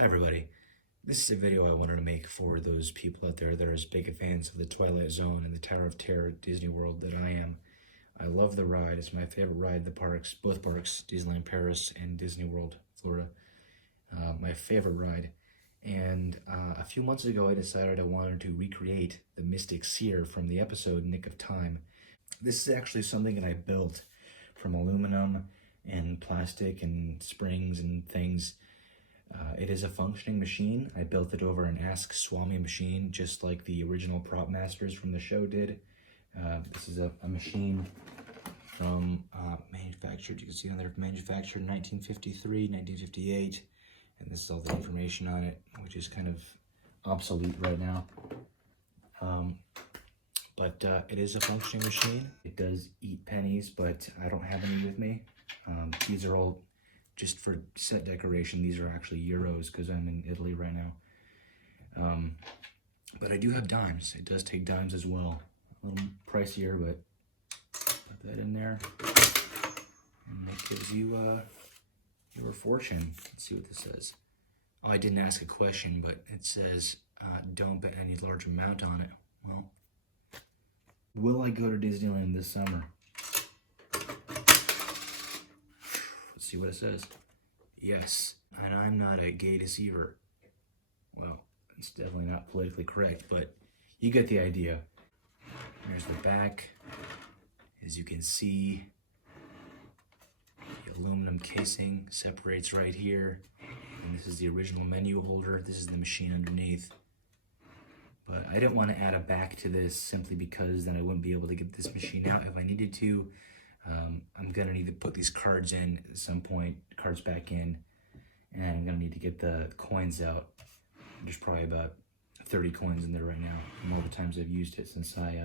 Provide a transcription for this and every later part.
Hi everybody. This is a video I wanted to make for those people out there that are as big fans of the Twilight Zone and the Tower of Terror at Disney World that I am. I love the ride. It's my favorite ride in the parks, both parks, Disneyland Paris and Disney World, Florida. My favorite ride. And a few months ago I decided I wanted to recreate the Mystic Seer from the episode Nick of Time. This is actually something that I built from aluminum and plastic and springs and things. It is a functioning machine. I built it over an Ask Swami machine, just like the original prop masters from the show did. This is a machine from manufactured, you can see on there, manufactured in 1953, 1958, and this is all the information on it, which is kind of obsolete right now. But it is a functioning machine. It does eat pennies, but I don't have any with me. These are all just for set decoration. These are actually euros because I'm in Italy right now. But I do have dimes. It does take dimes as well. A little pricier, but put that in there. And that gives you your fortune. Let's see what this says. Oh, I didn't ask a question, but it says, don't bet any large amount on it. Well, will I go to Disneyland this summer? See what it says. Yes, and I'm not a gay deceiver. Well, it's definitely not politically correct, but you get the idea. There's the back. As you can see, the aluminum casing separates right here. And this is the original menu holder. This is the machine underneath. But I didn't want to add a back to this simply because then I wouldn't be able to get this machine out if I needed to. I'm gonna need to put these cards in at some point, cards back in, and I'm gonna need to get the coins out. There's probably about 30 coins in there right now from all the times I've used it since I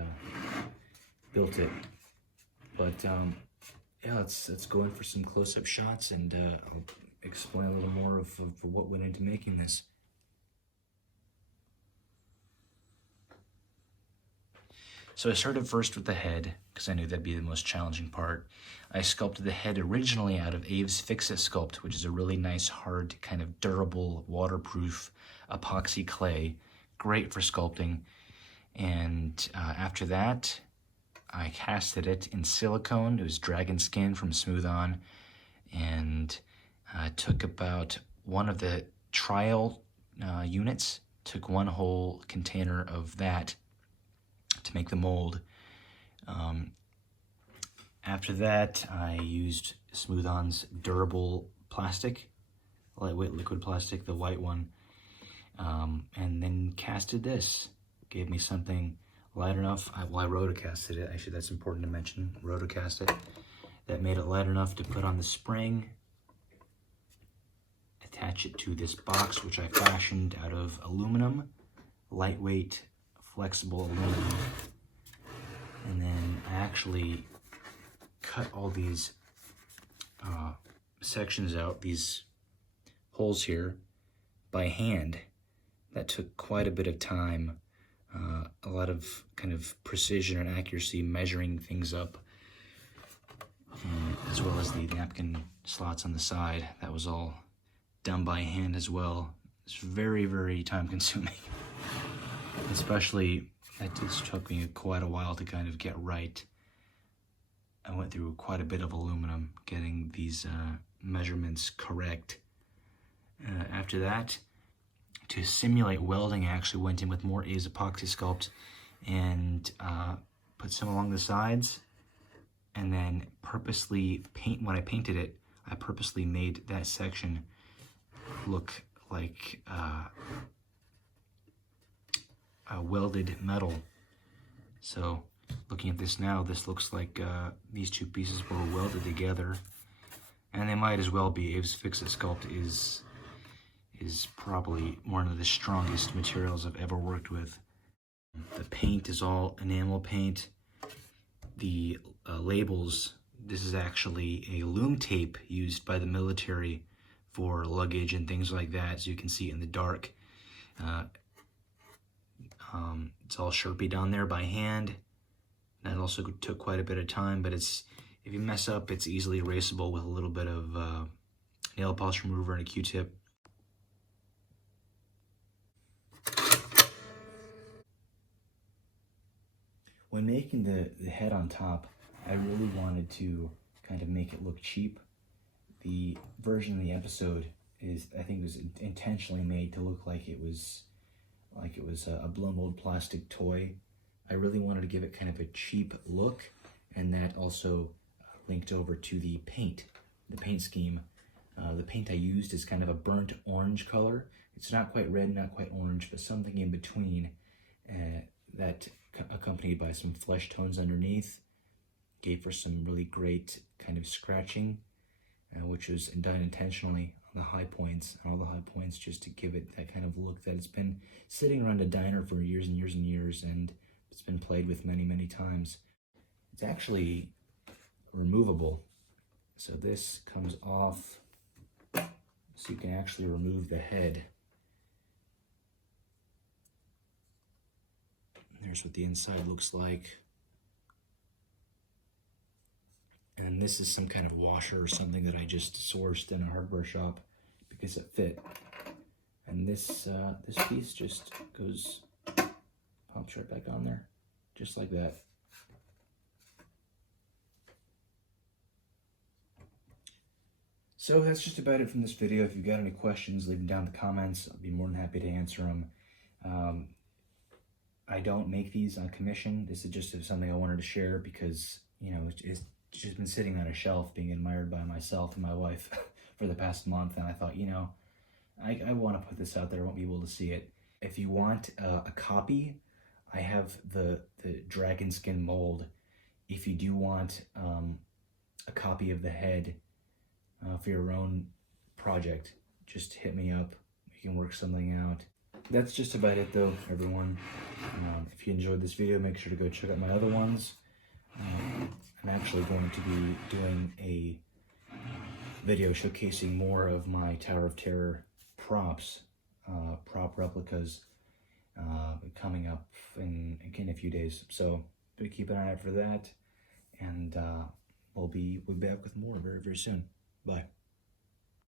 built it. But yeah, let's go in for some close-up shots, and I'll explain a little more of what went into making this. So I started first with the head, because I knew that'd be the most challenging part. I sculpted the head originally out of Abe's Fix-It Sculpt, which is a really nice, hard, kind of durable, waterproof epoxy clay. Great for sculpting. And after that, I casted it in silicone. It was dragon skin from Smooth On. And I took about one of the trial units, took one whole container of that to make the mold. After that, I used Smooth On's durable plastic, lightweight liquid plastic, the white one, and then casted this. Gave me something light enough. I rotocasted it. Actually, that's important to mention. Rotocast it. That made it light enough to put on the spring. Attach it to this box, which I fashioned out of aluminum, lightweight, flexible aluminum. And then I actually cut all these sections out, these holes here, by hand. That took quite a bit of time, a lot of kind of precision and accuracy, measuring things up, as well as the napkin slots on the side. That was all done by hand as well. It's very, very time consuming. Especially, that just took me quite a while to kind of get right. I went through quite a bit of aluminum getting these measurements correct. After that, to simulate welding, I actually went in with more A's Epoxy Sculpt and put some along the sides, and then purposely when I painted it, I purposely made that section look like welded metal. So looking at this now, this looks like these two pieces were welded together, and they might as well be. Abe's Fix-It Sculpt is probably one of the strongest materials I've ever worked with. The paint is all enamel paint. The labels, this is actually a loom tape used by the military for luggage and things like that, so you can see in the dark. It's all Sharpied on there by hand. That also took quite a bit of time, but if you mess up, it's easily erasable with a little bit of nail polish remover and a Q-tip. When making the head on top, I really wanted to kind of make it look cheap. The version of the episode is, I think, was intentionally made to look like it was a blown old plastic toy. I really wanted to give it kind of a cheap look, and that also linked over to the paint scheme. The paint I used is kind of a burnt orange color. It's not quite red, not quite orange, but something in between, that accompanied by some flesh tones underneath, gave for some really great kind of scratching, which was done intentionally on the high points, and all the high points, just to give it that kind of look that it's been sitting around a diner for years and years and years, and it's been played with many, many times. It's actually removable. So this comes off, so you can actually remove the head. There's what the inside looks like. And this is some kind of washer or something that I just sourced in a hardware shop because it fit. And this piece just pops right back on there, just like that. So that's just about it from this video. If you've got any questions, leave them down in the comments. I'll be more than happy to answer them. I don't make these on commission. This is just something I wanted to share because, you know, it's just been sitting on a shelf being admired by myself and my wife for the past month, and I thought, you know, I want to put this out there. I want people to see it. If you want a copy, I have the dragon skin mold. If you do want a copy of the head for your own project, just hit me up. We can work something out. That's just about it though, everyone. If you enjoyed this video, make sure to go check out my other ones. I'm actually going to be doing a video showcasing more of my Tower of Terror props, prop replicas, coming up in a few days. So keep an eye out for that, and we'll be back with more very, very soon. Bye.